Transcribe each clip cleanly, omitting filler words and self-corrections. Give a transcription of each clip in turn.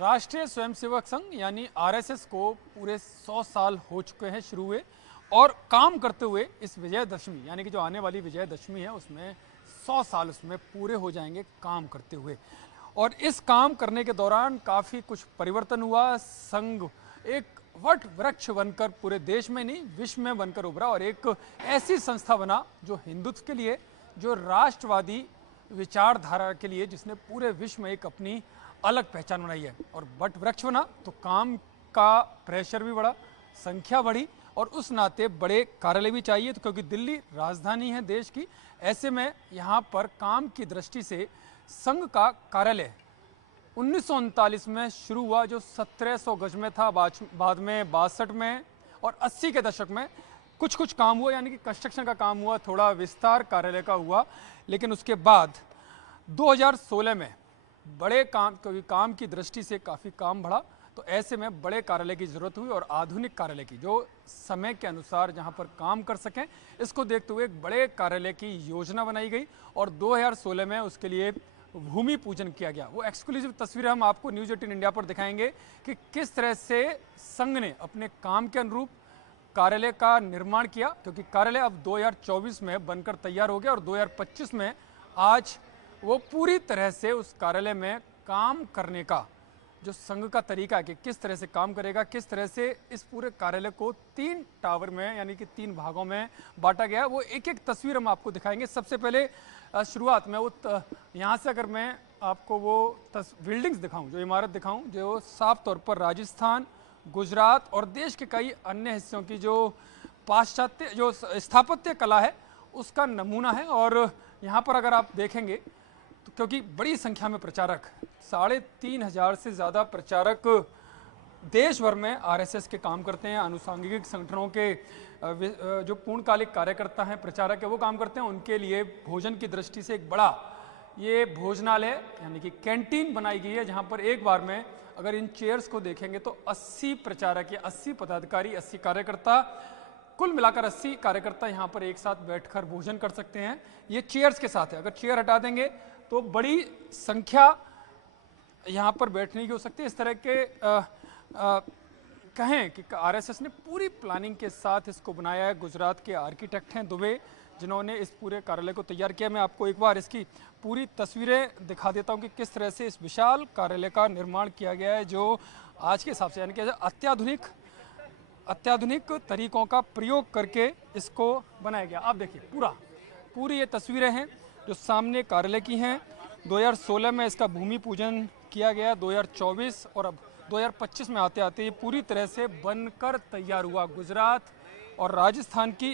राष्ट्रीय स्वयंसेवक संघ यानी आरएसएस को पूरे 100 साल हो चुके हैं शुरू हुए और काम करते हुए इस विजयदशमी यानी कि जो आने वाली विजयदशमी है उसमें 100 साल उसमें पूरे हो जाएंगे काम करते हुए। और इस काम करने के दौरान काफ़ी कुछ परिवर्तन हुआ। संघ एक वट वृक्ष बनकर पूरे देश में नहीं विश्व में बनकर उभरा और एक ऐसी संस्था बना जो हिंदुत्व के लिए, जो राष्ट्रवादी विचारधारा के लिए, जिसने पूरे विश्व में एक अपनी अलग पहचान बनाई है। और वट वृक्ष बना तो काम का प्रेशर भी बढ़ा, संख्या बढ़ी और उस नाते बड़े कार्यालय भी चाहिए, तो क्योंकि दिल्ली राजधानी है देश की। ऐसे में यहाँ पर काम की दृष्टि से संघ का कार्यालय 1939 में शुरू हुआ, जो 1700 गज में था। बाद में 62 में और 80 के दशक में कुछ कुछ काम हुआ, यानी कि कंस्ट्रक्शन का काम हुआ, थोड़ा विस्तार कार्यालय का हुआ। लेकिन उसके बाद 2016 में बड़े काम, क्योंकि काम की दृष्टि से काफ़ी काम बढ़ा, तो ऐसे में बड़े कार्यालय की ज़रूरत हुई और आधुनिक कार्यालय की, जो समय के अनुसार जहां पर काम कर सकें, इसको देखते हुए एक बड़े कार्यालय की योजना बनाई गई और 2016 में उसके लिए भूमि पूजन किया गया। वो एक्सक्लूसिव तस्वीरें हम आपको न्यूज़ 18 इंडिया पर दिखाएंगे कि किस तरह से संघ ने अपने काम के अनुरूप कार्यालय का निर्माण किया, क्योंकि कार्यालय अब 2024 में बनकर तैयार हो गया और 2025 में आज वो पूरी तरह से उस कार्यालय में काम करने का जो संघ का तरीका है कि किस तरह से काम करेगा, किस तरह से इस पूरे कार्यालय को 3 टावर में यानी कि 3 भागों में बांटा गया, वो एक एक तस्वीर हम आपको दिखाएंगे। सबसे पहले शुरुआत में वो यहाँ से अगर मैं आपको वो बिल्डिंग्स दिखाऊं, जो इमारत दिखाऊं, जो साफ तौर पर राजस्थान, गुजरात और देश के कई अन्य हिस्सों की जो पाश्चात्य जो स्थापत्य कला है उसका नमूना है। और यहाँ पर अगर आप देखेंगे तो क्योंकि बड़ी संख्या में प्रचारक, 3500 से ज़्यादा प्रचारक देश भर में आरएसएस के काम करते हैं, आनुषंगिक संगठनों के जो पूर्णकालिक कार्यकर्ता हैं, प्रचारक है, वो काम करते हैं। उनके लिए भोजन की दृष्टि से एक बड़ा ये भोजनालय यानी कि कैंटीन बनाई गई है, जहाँ पर एक बार में अगर इन चेयर्स को देखेंगे तो 80 प्रचारक या 80 पदाधिकारी, 80 कार्यकर्ता, कुल मिलाकर 80 कार्यकर्ता यहाँ पर एक साथ बैठकर भोजन कर सकते हैं। ये चेयर्स के साथ है, अगर चेयर हटा देंगे तो बड़ी संख्या यहाँ पर बैठने की हो सकती है। इस तरह के कहें कि आरएसएस ने पूरी प्लानिंग के साथ इसको बनाया है। गुजरात के आर्किटेक्ट हैं दुबे, जिन्होंने इस पूरे कार्यालय को तैयार किया। मैं आपको एक बार इसकी पूरी तस्वीरें दिखा देता हूँ कि किस तरह से इस विशाल कार्यालय का निर्माण किया गया है, जो आज के हिसाब से यानी कि अत्याधुनिक तरीकों का प्रयोग करके इसको बनाया गया। आप देखिए पूरी ये तस्वीरें हैं जो सामने कार्यालय की हैं। 2016 में इसका भूमि पूजन किया गया, 2024 और अब 2025 में आते आते ये पूरी तरह से बनकर तैयार हुआ। गुजरात और राजस्थान की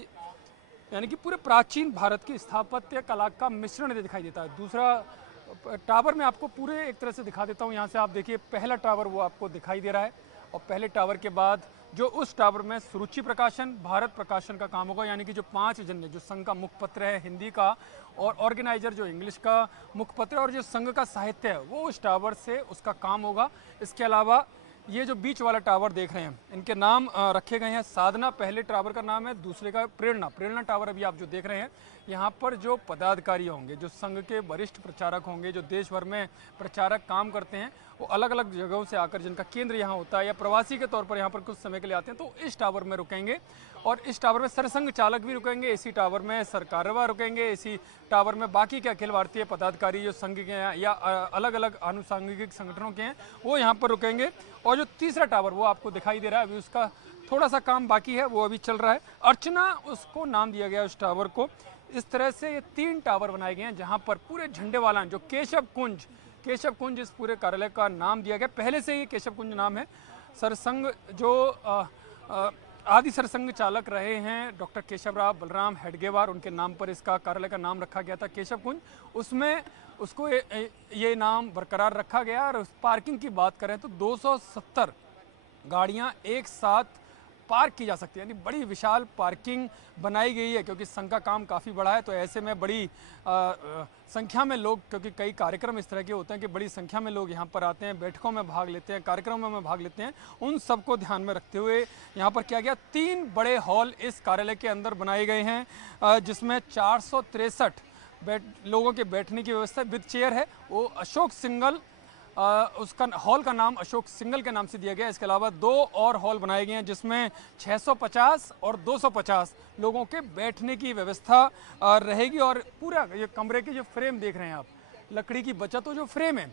यानी कि पूरे प्राचीन भारत की स्थापत्य कला का मिश्रण दिखाई देता है। दूसरा टावर में आपको पूरे एक तरह से दिखा देता हूँ। यहाँ से आप देखिए पहला टावर वो आपको दिखाई दे रहा है और पहले टावर के बाद जो उस टावर में सुरुचि प्रकाशन, भारत प्रकाशन का काम होगा, यानी कि जो 5 एजेंडे, जो संघ का मुखपत्र है हिंदी का और ऑर्गेनाइजर जो इंग्लिश का मुखपत्र और जो संघ का साहित्य है वो उस टावर से उसका काम होगा। इसके अलावा ये जो बीच वाला टावर देख रहे हैं, इनके नाम रखे गए हैं। साधना पहले टावर का नाम है, दूसरे का प्रेरणा टावर अभी आप जो देख रहे हैं। यहाँ पर जो पदाधिकारी होंगे, जो संघ के वरिष्ठ प्रचारक होंगे, जो देश भर में प्रचारक काम करते हैं, वो अलग अलग जगहों से आकर, जिनका केंद्र यहाँ होता है या प्रवासी के तौर पर यहाँ पर कुछ समय के लिए आते हैं, तो इस टावर में रुकेंगे। और इस टावर में सरसंघ चालक भी रुकेंगे, इसी टावर में सरकारवा रुकेंगे, इसी टावर में बाकी के अखिल भारतीय पदाधिकारी जो संघ के हैं या अलग अलग आनुषंगिक संगठनों के हैं वो यहाँ पर रुकेंगे। और जो तीसरा टावर वो आपको दिखाई दे रहा है, अभी उसका थोड़ा सा काम बाकी है, वो अभी चल रहा है। अर्चना उसको नाम दिया गया उस टावर को। इस तरह से ये 3 टावर बनाए गए हैं, जहाँ पर पूरे झंडे वाला जो केशव कुंज इस पूरे कार्यालय का नाम दिया गया। पहले से ही केशव कुंज नाम है। सरसंघ जो आदि सरसंघ चालक रहे हैं डॉक्टर केशवराव बलराम हेडगेवार, उनके नाम पर इसका कार्यालय का नाम रखा गया था केशव कुंज। उसमें उसको ये नाम बरकरार रखा गया। और उस पार्किंग की बात करें तो 270 गाड़ियां एक साथ पार्क की जा सकती है, यानी बड़ी विशाल पार्किंग बनाई गई है, क्योंकि संघ का काम काफ़ी बड़ा है। तो ऐसे में बड़ी संख्या में लोग, क्योंकि कई कार्यक्रम इस तरह के होते हैं कि बड़ी संख्या में लोग यहाँ पर आते हैं, बैठकों में भाग लेते हैं, कार्यक्रमों में भाग लेते हैं, उन सबको ध्यान में रखते हुए यहाँ पर किया गया। 3 बड़े हॉल इस कार्यालय के अंदर बनाए गए हैं, जिसमें 463 लोगों के बैठने की व्यवस्था विद चेयर है। वो अशोक सिंगल उसका हॉल का नाम अशोक सिंगल के नाम से दिया गया है। इसके अलावा 2 और हॉल बनाए गए हैं जिसमें 650 और 250 लोगों के बैठने की व्यवस्था रहेगी। और पूरा ये कमरे के जो फ्रेम देख रहे हैं आप, लकड़ी की बचत, जो फ्रेम है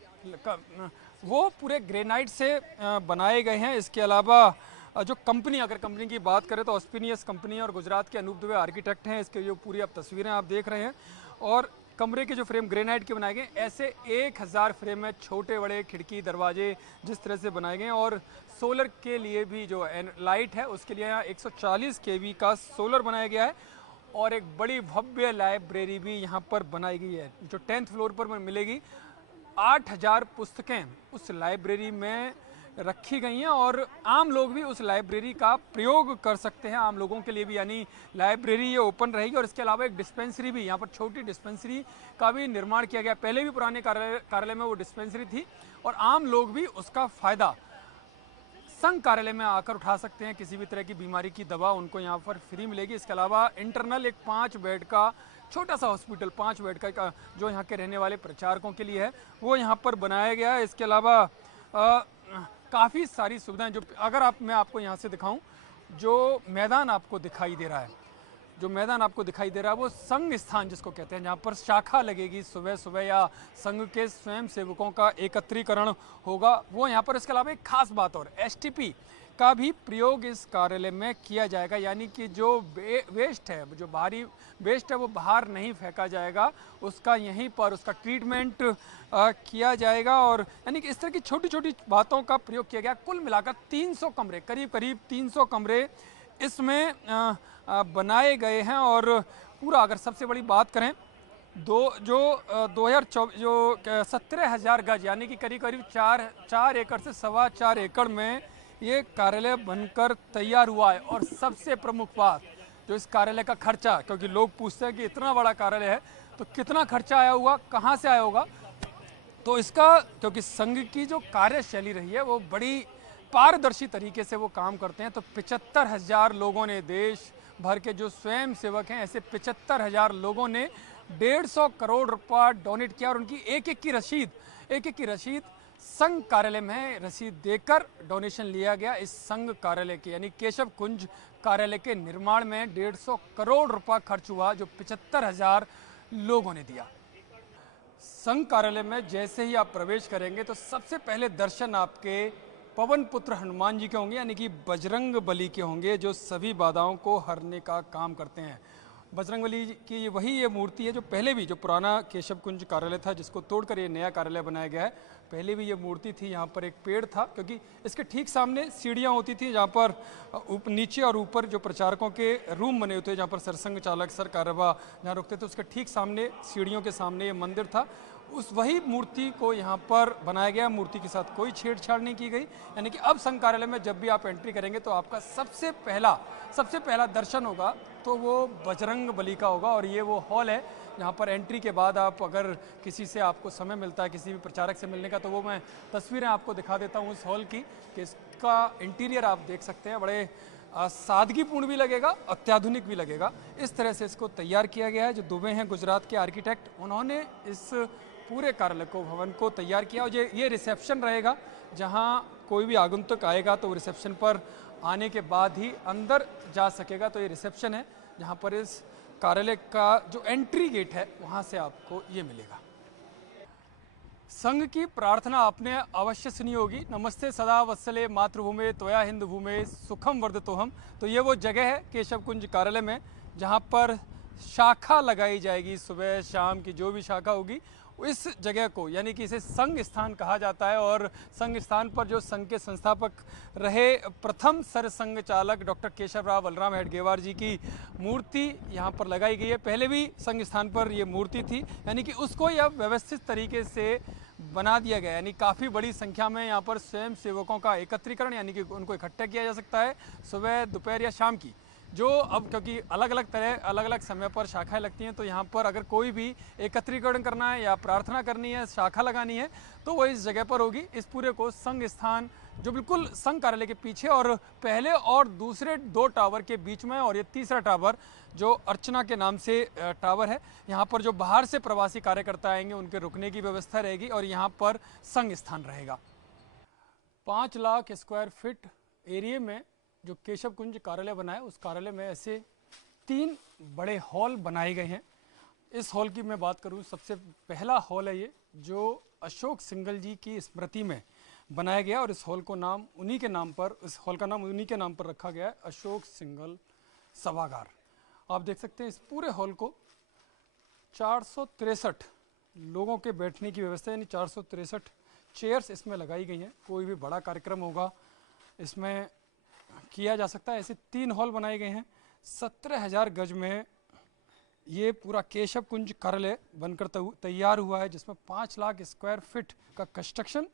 वो पूरे ग्रेनाइट से बनाए गए हैं। इसके अलावा जो कंपनी, अगर कंपनी की बात करें तो ऑस्पिनियस कंपनी और गुजरात के अनूप दुबे आर्किटेक्ट हैं। इसके जो पूरी आप तस्वीरें आप देख रहे हैं, और कमरे के जो फ्रेम ग्रेनाइट के बनाए गए, ऐसे 1000 फ्रेम में छोटे बड़े खिड़की दरवाजे जिस तरह से बनाए गए हैं। और सोलर के लिए भी जो लाइट है उसके लिए यहाँ 140 kV का सोलर बनाया गया है। और एक बड़ी भव्य लाइब्रेरी भी यहाँ पर बनाई गई है जो 10th फ्लोर पर मिलेगी। 8000 पुस्तकें उस लाइब्रेरी में रखी गई हैं और आम लोग भी उस लाइब्रेरी का प्रयोग कर सकते हैं। आम लोगों के लिए भी यानी लाइब्रेरी ये ओपन रहेगी। और इसके अलावा एक डिस्पेंसरी भी, यहाँ पर छोटी डिस्पेंसरी का भी निर्माण किया गया। पहले भी पुराने कार्यालय में वो डिस्पेंसरी थी और आम लोग भी उसका फ़ायदा संघ कार्यालय में आकर उठा सकते हैं। किसी भी तरह की बीमारी की दवा उनको यहाँ पर फ्री मिलेगी। इसके अलावा इंटरनल एक 5 बेड का छोटा सा हॉस्पिटल, 5 बेड का जो यहाँ के रहने वाले प्रचारकों के लिए है, वो यहाँ पर बनाया गया है। इसके अलावा काफ़ी सारी सुविधाएं, जो अगर मैं आपको यहाँ से दिखाऊं, जो मैदान आपको दिखाई दे रहा है, वो संघ स्थान जिसको कहते हैं, जहाँ पर शाखा लगेगी सुबह सुबह या संघ के स्वयं सेवकों का एकत्रीकरण होगा, वो यहाँ पर। इसके अलावा एक खास बात और, STP का भी प्रयोग इस कार्यालय में किया जाएगा। यानी कि जो वेस्ट है, जो बाहरी वेस्ट है, वो बाहर नहीं फेंका जाएगा, उसका यहीं पर उसका ट्रीटमेंट किया जाएगा। और यानी कि इस तरह की छोटी छोटी बातों का प्रयोग किया गया। कुल मिलाकर 300 कमरे, करीब 300 कमरे इसमें बनाए गए हैं। और पूरा अगर सबसे बड़ी बात करें, 17,000 गज यानी कि करीब 4 एकड़ से 4.25 एकड़ में ये कार्यालय बनकर तैयार हुआ है। और सबसे प्रमुख बात जो इस कार्यालय का खर्चा, क्योंकि लोग पूछते हैं कि इतना बड़ा कार्यालय है तो कितना खर्चा आया होगा, कहाँ से आया होगा, तो इसका, क्योंकि संघ की जो कार्यशैली रही है वो बड़ी पारदर्शी तरीके से वो काम करते हैं, तो 75,000 लोगों ने, देश भर के जो स्वयं सेवक हैं, ऐसे 75,000 लोगों ने 150 करोड़ रुपया डोनेट किया। और उनकी एक एक की रसीद संघ कार्यालय में रसीद देकर डोनेशन लिया गया। इस संघ कार्यालय के यानी केशव कुंज कार्यालय के निर्माण में 150 करोड़ रुपया खर्च हुआ, जो 75,000 लोगों ने दिया। संघ कार्यालय में जैसे ही आप प्रवेश करेंगे तो सबसे पहले दर्शन आपके पवन पुत्र हनुमान जी के होंगे, यानी कि बजरंग बली के होंगे, जो सभी बाधाओं को हरने का काम करते हैं। बजरंग बली की ये मूर्ति है जो पहले भी, जो पुराना केशव कुंज कार्यालय था जिसको तोड़कर ये नया कार्यालय बनाया गया है, पहले भी ये मूर्ति थी। यहाँ पर एक पेड़ था, क्योंकि इसके ठीक सामने सीढ़ियाँ होती थी जहाँ पर नीचे और ऊपर जो प्रचारकों के रूम बने होते, जहाँ पर सरसंघ चालक, सर कार्यवाह जहाँ रुकते थे, उसके ठीक सामने, सीढ़ियों के सामने ये मंदिर था। वही मूर्ति को यहाँ पर बनाया गया। मूर्ति के साथ कोई छेड़छाड़ नहीं की गई। यानी कि अब संघ कार्यालय में जब भी आप एंट्री करेंगे तो आपका सबसे पहला दर्शन होगा तो वो बजरंग बली का होगा। और ये वो हॉल है जहाँ पर एंट्री के बाद आप, अगर किसी से आपको समय मिलता है किसी भी प्रचारक से मिलने का, तो वो मैं तस्वीरें आपको दिखा देता हूँ उस हॉल की, कि इसका इंटीरियर आप देख सकते हैं। बड़े सादगीपूर्ण भी लगेगा, अत्याधुनिक भी लगेगा। इस तरह से इसको तैयार किया गया है। जो दुबे हैं गुजरात के आर्किटेक्ट, उन्होंने इस पूरे कार्यालय को, भवन को तैयार किया। और ये रिसेप्शन रहेगा, जहाँ कोई भी आगंतुक आएगा तो रिसेप्शन पर आने के बाद ही अंदर जा सकेगा। तो ये रिसेप्शन है जहाँ पर इस कार्यालय का जो एंट्री गेट है वहाँ से आपको ये मिलेगा। संघ की प्रार्थना आपने अवश्य सुनी होगी, नमस्ते सदा वत्सले मातृभूमे त्वया हिंद भूमे सुखम वर्धतोहम। तो ये वो जगह है केशव कुंज कार्यालय में जहाँ पर शाखा लगाई जाएगी। सुबह शाम की जो भी शाखा होगी, इस जगह को, यानी कि इसे संघ स्थान कहा जाता है। और संघ स्थान पर जो संघ के संस्थापक रहे प्रथम सरसंघ चालक डॉक्टर केशवराव बलराम हेडगेवार जी की मूर्ति यहाँ पर लगाई गई है। पहले भी संघ स्थान पर ये मूर्ति थी, यानी कि उसको यह व्यवस्थित तरीके से बना दिया गया। यानी काफ़ी बड़ी संख्या में यहाँ पर स्वयं सेवकों का एकत्रीकरण, यानी कि उनको इकट्ठा किया जा सकता है सुबह, दोपहर या शाम की जो अब क्योंकि अलग अलग समय पर शाखाएं लगती हैं, तो यहाँ पर अगर कोई भी एकत्रीकरण करना है या प्रार्थना करनी है, शाखा लगानी है, तो वो इस जगह पर होगी। इस पूरे को संघ स्थान जो बिल्कुल संघ कार्यालय के पीछे और पहले और दूसरे 2 टावर के बीच में, और ये तीसरा टावर जो अर्चना के नाम से टावर है, यहाँ पर जो बाहर से प्रवासी कार्यकर्ता आएंगे उनके रुकने की व्यवस्था रहेगी और यहाँ पर संघ स्थान रहेगा। 5 लाख स्क्वायर फीट एरिया में जो केशव कुंज कार्यालय बना है, उस कार्यालय में ऐसे 3 बड़े हॉल बनाए गए हैं। इस हॉल की मैं बात करूं, सबसे पहला हॉल है ये, जो अशोक सिंघल जी की स्मृति में बनाया गया और इस हॉल का नाम उन्हीं के नाम पर रखा गया है, अशोक सिंघल सभागार। आप देख सकते हैं इस पूरे हॉल को 463 लोगों के बैठने की व्यवस्था, यानी 463 चेयर्स इसमें लगाई गई हैं। कोई भी बड़ा कार्यक्रम होगा इसमें किया जा सकता है। ऐसे 3 हॉल बनाए गए हैं। 17,000 गज में ये पूरा केशव कुंज कार्यालय बनकर तैयार हुआ है, जिसमें 5 लाख स्क्वायर फीट का कंस्ट्रक्शन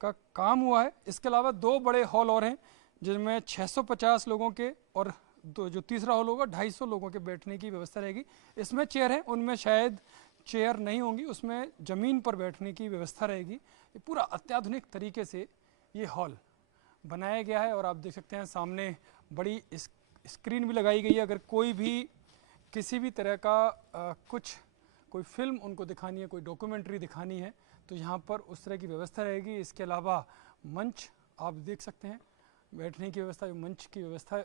का काम हुआ है। इसके अलावा 2 बड़े हॉल और हैं, जिनमें 650 लोगों के और जो तीसरा हॉल होगा 250 लोगों के बैठने की व्यवस्था रहेगी। इसमें चेयर है, उनमें शायद चेयर नहीं होंगी, उसमें ज़मीन पर बैठने की व्यवस्था रहेगी। ये पूरा अत्याधुनिक तरीके से ये हॉल बनाया गया है और आप देख सकते हैं सामने बड़ी स्क्रीन भी लगाई गई है। अगर कोई भी किसी भी तरह का कोई फिल्म उनको दिखानी है, कोई डॉक्यूमेंट्री दिखानी है, तो यहाँ पर उस तरह की व्यवस्था रहेगी। इसके अलावा मंच आप देख सकते हैं, बैठने की व्यवस्था, मंच की व्यवस्था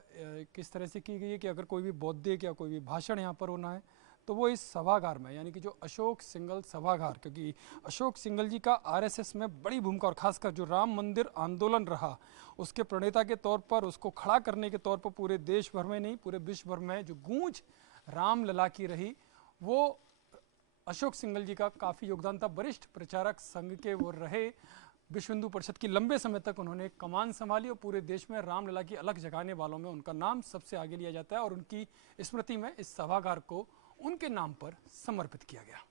किस तरह से की गई है कि अगर कोई भी बौद्धिक या कोई भी भाषण यहाँ पर होना है तो वो इस सभागार में, यानी कि जो अशोक सिंघल सभागार, क्योंकि अशोक सिंघल जी का आरएसएस में बड़ी भूमिका और खासकर जो राम मंदिर आंदोलन रहा उसके प्रणेता के तौर पर, उसको खड़ा करने के तौर पर पूरे देश भर में नहीं पूरे विश्व भर में जो गूंज रामलला की रही, वो अशोक सिंघल जी का काफ़ी योगदान था। वरिष्ठ प्रचारक संघ के वो रहे, विश्व हिंदू परिषद की लंबे समय तक उन्होंने कमान संभाली और पूरे देश में रामलला की अलग जगाने वालों में उनका नाम सबसे आगे लिया जाता है और उनकी स्मृति में इस सभागार को उनके नाम पर समर्पित किया गया।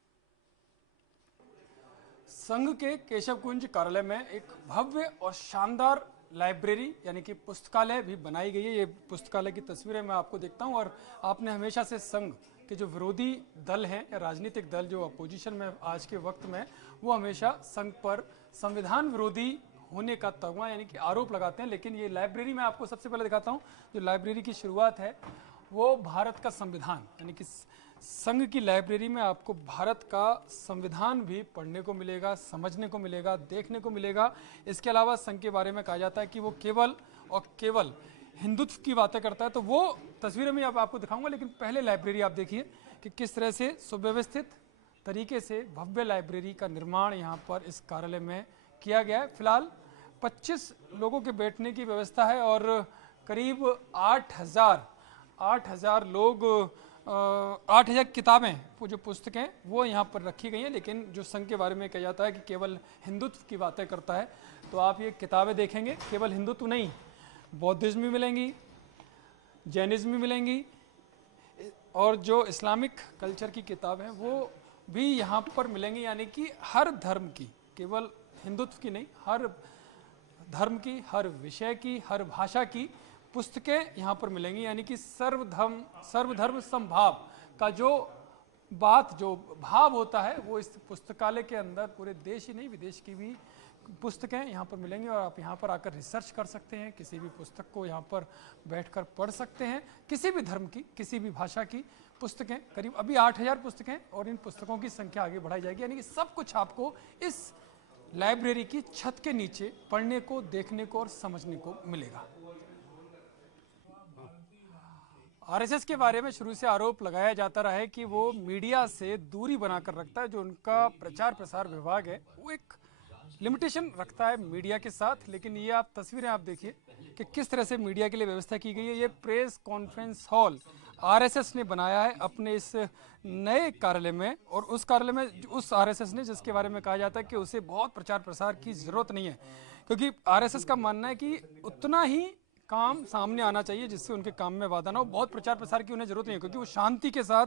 संघ के केशव कुंज कार्यालय में एक भव्य और शानदार लाइब्रेरी यानी कि पुस्तकालय भी बनाई गई है। ये पुस्तकालय की तस्वीरें मैं आपको देखता हूँ और आपने हमेशा से संघ के जो विरोधी दल हैं या राजनीतिक दल जो अपोजिशन में आज के वक्त में, वो हमेशा संघ पर संविधान विरोधी होने का तगमा यानी कि आरोप लगाते हैं। लेकिन ये लाइब्रेरी मैं आपको सबसे पहले दिखाता हूँ। जो लाइब्रेरी की शुरुआत है वो भारत का संविधान यानी कि संघ की लाइब्रेरी में आपको भारत का संविधान भी पढ़ने को मिलेगा, समझने को मिलेगा, देखने को मिलेगा। इसके अलावा संघ के बारे में कहा जाता है कि वो केवल और केवल हिंदुत्व की बातें करता है, तो वो तस्वीरें में अब आपको दिखाऊंगा। लेकिन पहले लाइब्रेरी आप देखिए कि किस तरह से सुव्यवस्थित तरीके से भव्य लाइब्रेरी का निर्माण यहाँ पर इस कार्यालय में किया गया है। फिलहाल 25 लोगों के बैठने की व्यवस्था है और करीब 8,000 लोग 8,000 किताबें, जो पुस्तकें वो यहाँ पर रखी गई हैं। लेकिन जो संघ के बारे में कहा जाता है कि केवल हिंदुत्व की बातें करता है, तो आप ये किताबें देखेंगे, केवल हिंदुत्व नहीं, बौद्धिज्म भी मिलेंगी, जैनिज्म भी मिलेंगी और जो इस्लामिक कल्चर की किताब हैं वो भी यहाँ पर मिलेंगी। यानी कि हर धर्म की, केवल हिंदुत्व की नहीं, हर धर्म की, हर विषय की, हर भाषा की पुस्तकें यहाँ पर मिलेंगी। यानी कि सर्वधर्म समभाव का जो भाव होता है वो इस पुस्तकालय के अंदर पूरे देश ही नहीं विदेश की भी पुस्तकें यहाँ पर मिलेंगी और आप यहाँ पर आकर रिसर्च कर सकते हैं, किसी भी पुस्तक को यहाँ पर बैठकर पढ़ सकते हैं। किसी भी धर्म की, किसी भी भाषा की पुस्तकें, करीब अभी 8,000 पुस्तकें और इन पुस्तकों की संख्या आगे बढ़ाई जाएगी। यानी कि सब कुछ आपको इस लाइब्रेरी की छत के नीचे पढ़ने को, देखने को और समझने को मिलेगा। आरएसएस के बारे में शुरू से आरोप लगाया जाता रहा है कि वो मीडिया से दूरी बनाकर रखता है। जो उनका प्रचार प्रसार विभाग है वो एक लिमिटेशन रखता है मीडिया के साथ। लेकिन ये आप तस्वीरें आप देखिए कि किस तरह से मीडिया के लिए व्यवस्था की गई है। ये प्रेस कॉन्फ्रेंस हॉल आरएसएस ने बनाया है अपने इस नए कार्यालय में, और उस कार्यालय में उस आरएसएस ने जिसके बारे में कहा जाता है कि उसे बहुत प्रचार प्रसार की जरूरत नहीं है, क्योंकि आरएसएस का मानना है कि उतना ही काम सामने आना चाहिए जिससे उनके काम में बाधा ना हो। बहुत प्रचार प्रसार की उन्हें जरूरत नहीं है, क्योंकि वो शांति के साथ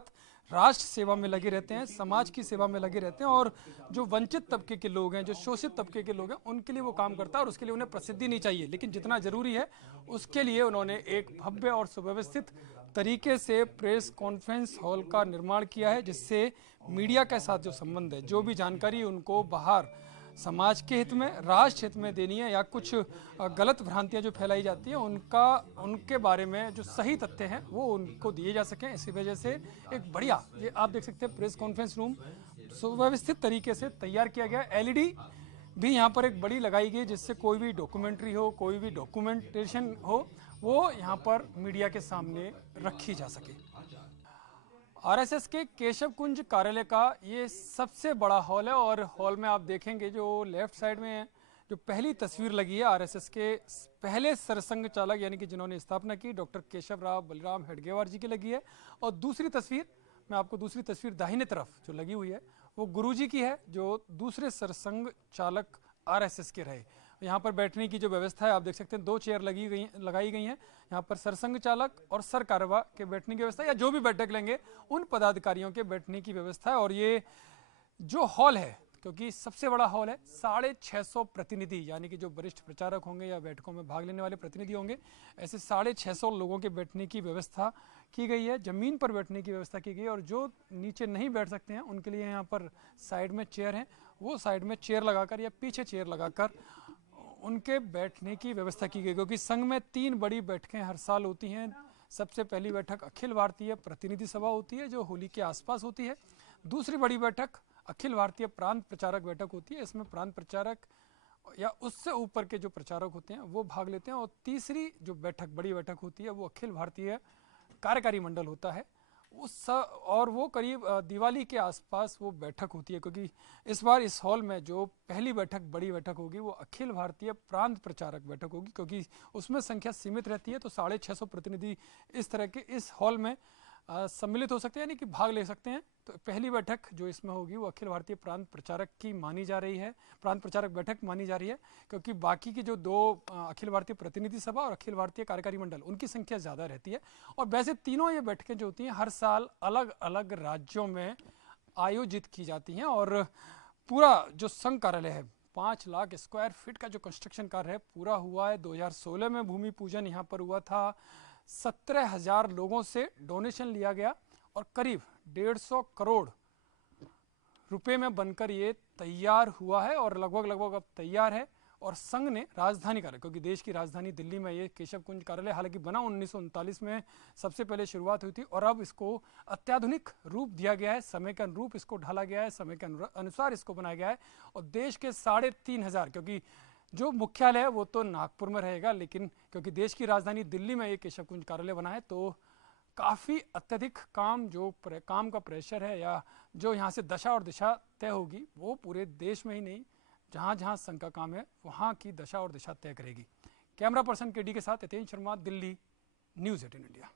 राष्ट्र सेवा में लगे रहते हैं, समाज की सेवा में लगे रहते हैं और जो वंचित तबके के लोग हैं, जो शोषित तबके के लोग हैं, उनके लिए वो काम करता है और उसके लिए उन्हें प्रसिद्धि नहीं चाहिए। लेकिन जितना जरूरी है उसके लिए उन्होंने एक भव्य और सुव्यवस्थित तरीके से प्रेस कॉन्फ्रेंस हॉल का निर्माण किया है, जिससे मीडिया के साथ जो संबंध है, जो भी जानकारी उनको बाहर समाज के हित में, राष्ट्र हित में देनी है, या कुछ गलत भ्रांतियां जो फैलाई जाती हैं उनके बारे में जो सही तथ्य हैं वो उनको दिए जा सकें। इसी वजह से एक बढ़िया, ये आप देख सकते हैं, प्रेस कॉन्फ्रेंस रूम सुव्यवस्थित तरीके से तैयार किया गया। एलईडी भी यहाँ पर एक बड़ी लगाई गई, जिससे कोई भी डॉक्यूमेंट्री हो, कोई भी डॉक्यूमेंटेशन हो, वो यहाँ पर मीडिया के सामने रखी जा सके। आरएसएस के केशव कुंज कार्यालय का ये सबसे बड़ा हॉल है, और हॉल में आप देखेंगे जो लेफ्ट साइड में जो पहली तस्वीर लगी है आरएसएस के पहले सरसंघ चालक यानी कि जिन्होंने स्थापना की, डॉक्टर केशव राव बलराम हेडगेवार जी की लगी है। और दूसरी तस्वीर, मैं आपको दूसरी तस्वीर दाहिने तरफ जो लगी हुई है वो गुरुजी की है, जो दूसरे सरसंघ चालक आरएसएस के रहे। यहाँ पर बैठने की जो व्यवस्था है आप देख सकते हैं, 2 चेयर लगाई गई हैं। यहाँ पर सरसंघ चालक और सर कारवा के बैठने की व्यवस्था, या जो भी बैठक लेंगे उन पदाधिकारियों के बैठने की व्यवस्था है। और ये जो हॉल है, क्योंकि सबसे बड़ा हॉल है, 650 प्रतिनिधि यानी कि जो वरिष्ठ प्रचारक होंगे या बैठकों में भाग लेने वाले प्रतिनिधि होंगे, ऐसे 650 लोगों के बैठने की व्यवस्था की गई है। जमीन पर बैठने की व्यवस्था की गई है, और जो नीचे नहीं बैठ सकते हैं उनके लिए यहाँ पर साइड में चेयर हैं, वो साइड में चेयर लगाकर या पीछे चेयर लगाकर उनके बैठने की व्यवस्था की गई। क्योंकि संघ में 3 बड़ी बैठकें हर साल होती हैं। सबसे पहली बैठक अखिल भारतीय प्रतिनिधि सभा होती है, जो होली के आसपास होती है। दूसरी बड़ी बैठक अखिल भारतीय प्रांत प्रचारक बैठक होती है, इसमें प्रांत प्रचारक या उससे ऊपर के जो प्रचारक होते हैं वो भाग लेते हैं। और तीसरी जो बैठक, बड़ी बैठक होती है, वो अखिल भारतीय कार्यकारी मंडल होता है, और वो करीब दिवाली के आसपास वो बैठक होती है। क्योंकि इस बार इस हॉल में जो पहली बैठक, बड़ी बैठक होगी, वो अखिल भारतीय प्रांत प्रचारक बैठक होगी, क्योंकि उसमें संख्या सीमित रहती है। तो 650 प्रतिनिधि इस तरह के इस हॉल में सम्मिलित हो सकते हैं, यानी कि भाग ले सकते हैं। तो पहली बैठक जो इसमें होगी वो अखिल भारतीय प्रांत प्रचारक की मानी जा रही है, प्रांत प्रचारक बैठक मानी जा रही है, क्योंकि बाकी की जो 2 अखिल भारतीय प्रतिनिधि सभा और अखिल भारतीय कार्यकारी मंडल, उनकी संख्या ज़्यादा रहती है। और वैसे तीनों ये बैठकें जो होती हैं हर साल अलग अलग राज्यों में आयोजित की जाती हैं। और पूरा जो संघ कार्यालय है, 5 लाख स्क्वायर फीट का जो कंस्ट्रक्शन कार्य है, पूरा हुआ है। 2016 में भूमि पूजन यहाँ पर हुआ था। 17,000 लोगों से डोनेशन लिया गया, और करीब 150 करोड़ रुपए में बनकर ये तैयार हुआ है, और लगभग अब तैयार है। और संघ ने राजधानी कार्यालय, क्योंकि देश की राजधानी दिल्ली में ये केशव कुंज कार्यालय हालांकि बना 1939 में सबसे पहले शुरुआत हुई थी, और अब इसको अत्याधुनिक रूप दिया गया है, समय के अनुरूप इसको ढाला गया है, समय के अनुसार इसको बनाया गया है। और देश के 3,500, क्योंकि जो मुख्यालय है वो तो नागपुर में रहेगा, लेकिन क्योंकि देश की राजधानी दिल्ली में ये केशव कुंज कार्यालय बना है, तो काफ़ी अत्यधिक काम का प्रेशर है, या जो यहाँ से दशा और दिशा तय होगी, वो पूरे देश में ही नहीं, जहाँ जहाँ संघ का काम है वहाँ की दशा और दिशा तय करेगी। कैमरा पर्सन केडी के साथ हितेंद्र शर्मा, दिल्ली, न्यूज़ 18 इंडिया।